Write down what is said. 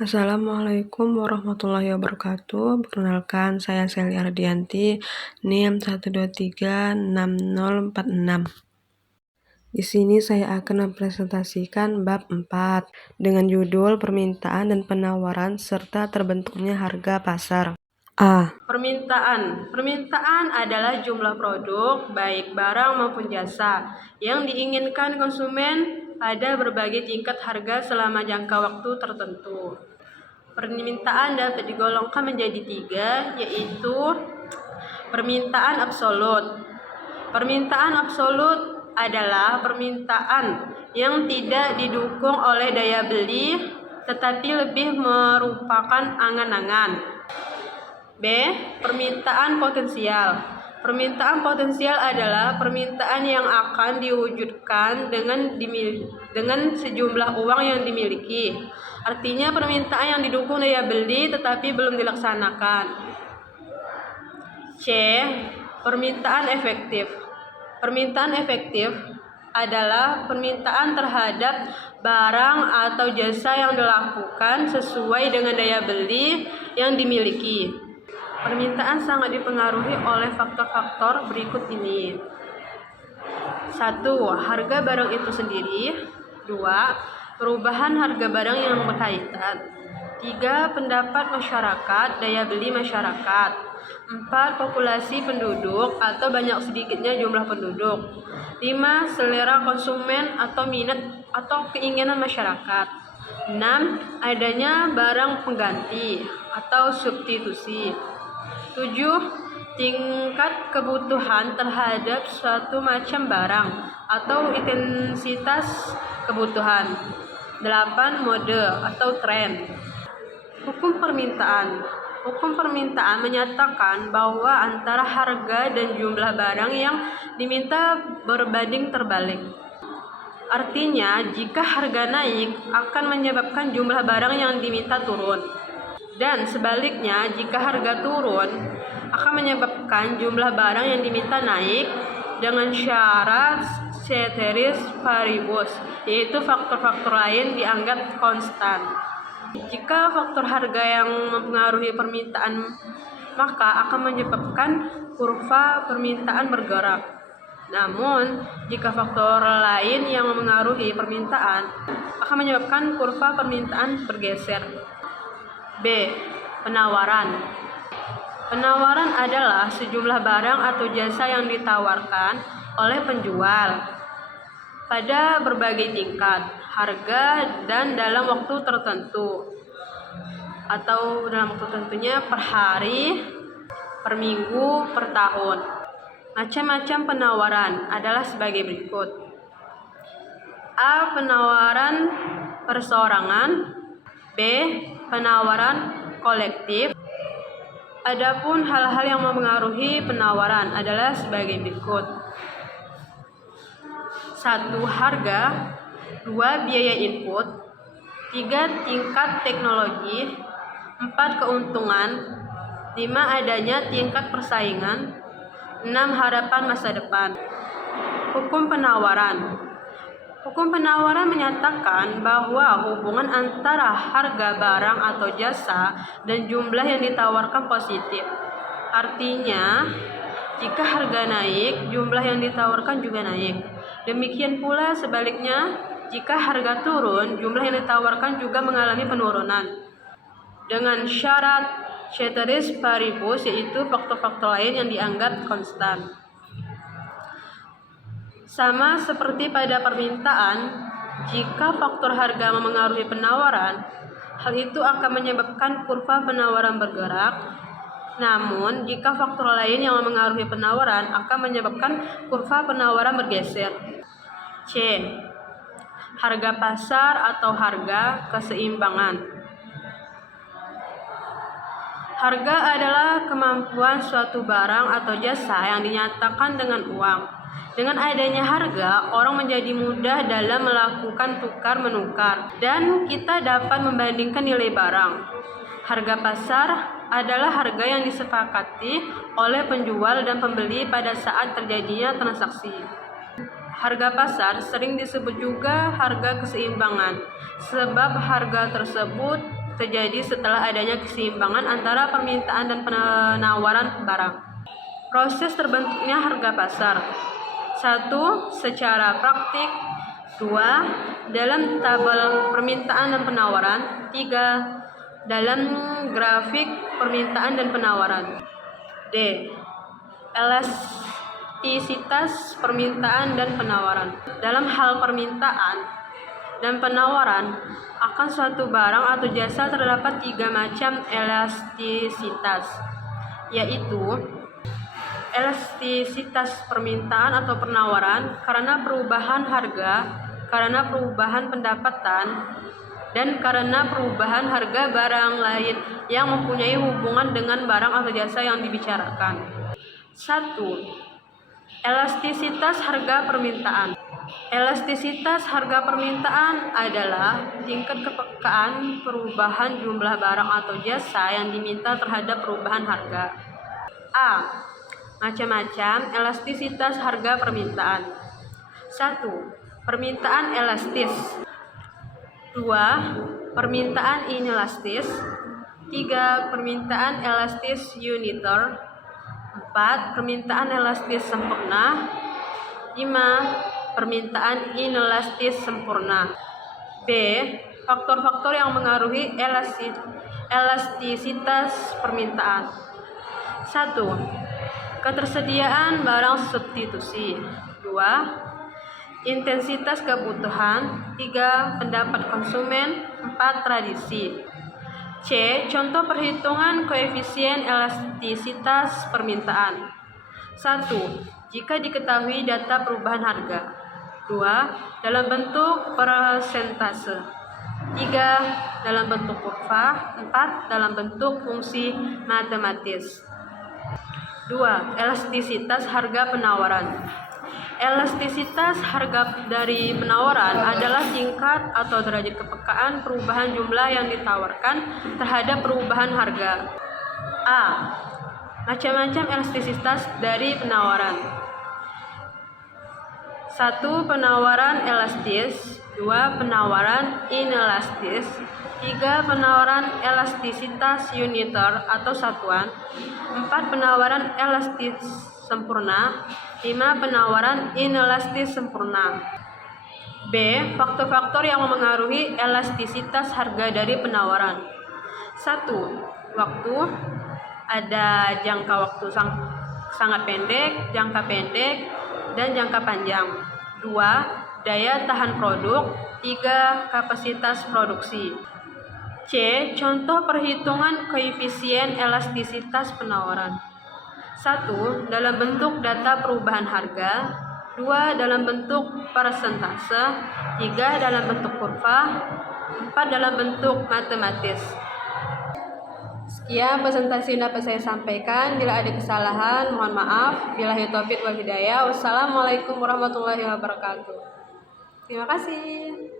Assalamualaikum warahmatullahi wabarakatuh. Perkenalkan, saya Seli Ardianti, NIM 1236046. Di sini saya akan mempresentasikan bab 4 dengan judul permintaan dan penawaran serta terbentuknya harga pasar. A. Permintaan. Permintaan adalah jumlah produk, baik barang maupun jasa, yang diinginkan konsumen pada berbagai tingkat harga selama jangka waktu tertentu. Permintaan dapat digolongkan menjadi 3, yaitu permintaan absolut. Permintaan absolut adalah permintaan yang tidak didukung oleh daya beli, tetapi lebih merupakan angan-angan. B. Permintaan potensial. Permintaan potensial adalah permintaan yang akan diwujudkan dengan sejumlah uang yang dimiliki. Artinya permintaan yang didukung daya beli tetapi belum dilaksanakan. C. Permintaan efektif. Permintaan efektif adalah permintaan terhadap barang atau jasa yang dilakukan sesuai dengan daya beli yang dimiliki. Permintaan sangat dipengaruhi oleh faktor-faktor berikut ini. 1. Harga barang itu sendiri. 2. Perubahan harga barang yang berkaitan. 3. Pendapat masyarakat, daya beli masyarakat. 4. Populasi penduduk atau banyak sedikitnya jumlah penduduk. 5. Selera konsumen atau minat atau keinginan masyarakat. 6. Adanya barang pengganti atau substitusi. 7. Tingkat kebutuhan terhadap suatu macam barang atau intensitas kebutuhan. 8. Mode atau tren. Hukum permintaan. Hukum permintaan menyatakan bahwa antara harga dan jumlah barang yang diminta berbanding terbalik. Artinya, jika harga naik akan menyebabkan jumlah barang yang diminta turun. Dan sebaliknya, jika harga turun akan menyebabkan jumlah barang yang diminta naik dengan syarat ceteris paribus, yaitu faktor-faktor lain dianggap konstan. Jika faktor harga yang mempengaruhi permintaan, maka akan menyebabkan kurva permintaan bergerak. Namun, jika faktor lain yang mempengaruhi permintaan akan menyebabkan kurva permintaan bergeser. B. Penawaran. Penawaran adalah sejumlah barang atau jasa yang ditawarkan oleh penjual pada berbagai tingkat, harga, dan dalam waktu tertentu, atau dalam waktu tentunya per hari, per minggu, per tahun. Macam-macam penawaran adalah sebagai berikut. A. Penawaran perseorangan. B. Penawaran kolektif. Adapun hal-hal yang mempengaruhi penawaran adalah sebagai berikut. 1. Harga. 2. Biaya input. 3. Tingkat teknologi. 4. Keuntungan. 5. Adanya tingkat persaingan. 6. Harapan masa depan. Hukum penawaran. Hukum penawaran menyatakan bahwa hubungan antara harga barang atau jasa dan jumlah yang ditawarkan positif. Artinya, jika harga naik, jumlah yang ditawarkan juga naik. Demikian pula sebaliknya, jika harga turun, jumlah yang ditawarkan juga mengalami penurunan. Dengan syarat ceteris paribus, yaitu faktor-faktor lain yang dianggap konstan. Sama seperti pada permintaan, jika faktor harga memengaruhi penawaran, hal itu akan menyebabkan kurva penawaran bergerak. Namun, jika faktor lain yang memengaruhi penawaran akan menyebabkan kurva penawaran bergeser. C. Harga pasar atau harga keseimbangan. Harga adalah kemampuan suatu barang atau jasa yang dinyatakan dengan uang. Dengan adanya harga, orang menjadi mudah dalam melakukan tukar-menukar, dan kita dapat membandingkan nilai barang. Harga pasar adalah harga yang disepakati oleh penjual dan pembeli pada saat terjadinya transaksi. Harga pasar sering disebut juga harga keseimbangan, sebab harga tersebut terjadi setelah adanya keseimbangan antara permintaan dan penawaran barang. Proses terbentuknya harga pasar. 1. Secara praktik. 2. Dalam tabel permintaan dan penawaran. 3. Dalam grafik permintaan dan penawaran. D. Elastisitas permintaan dan penawaran. Dalam hal permintaan dan penawaran akan suatu barang atau jasa terdapat 3 macam elastisitas, yaitu elastisitas permintaan atau penawaran karena perubahan harga, karena perubahan pendapatan, dan karena perubahan harga barang lain yang mempunyai hubungan dengan barang atau jasa yang dibicarakan. 1. Elastisitas harga permintaan. Elastisitas harga permintaan adalah tingkat kepekaan perubahan jumlah barang atau jasa yang diminta terhadap perubahan harga. A. Macam-macam elastisitas harga permintaan. 1. Permintaan elastis. 2. Permintaan inelastis. 3. Permintaan elastis uniter. 4. Permintaan elastis sempurna. 5. Permintaan inelastis sempurna. B. Faktor-faktor yang mengaruhi elastisitas permintaan. 1. Ketersediaan barang substitusi. 2. Intensitas kebutuhan. 3. Pendapat konsumen. 4. Tradisi. C. Contoh perhitungan koefisien elastisitas permintaan. 1. Jika diketahui data perubahan harga. 2. Dalam bentuk persentase. 3. Dalam bentuk kurva. 4. Dalam bentuk fungsi matematis. 2. Elastisitas harga penawaran. Elastisitas harga dari penawaran adalah tingkat atau derajat kepekaan perubahan jumlah yang ditawarkan terhadap perubahan harga. A. Macam-macam elastisitas dari penawaran. 1. Penawaran elastis. 2. Penawaran inelastis. 3. Penawaran elastisitas uniter atau satuan. 4. Penawaran elastis sempurna. 5. Penawaran inelastis sempurna. B. Faktor-faktor yang memengaruhi elastisitas harga dari penawaran. 1. Waktu. Ada jangka waktu sangat pendek, jangka pendek, dan jangka panjang. 2. Daya tahan produk. 3. Kapasitas produksi. C. Contoh perhitungan koefisien elastisitas penawaran. 1. Dalam bentuk data perubahan harga. 2. Dalam bentuk persentase. 3. Dalam bentuk kurva. 4. Dalam bentuk matematis. Sekian presentasi yang dapat saya sampaikan. Bila ada kesalahan, mohon maaf. Billahi taufiq wal hidayah. Wassalamualaikum warahmatullahi wabarakatuh. Terima kasih.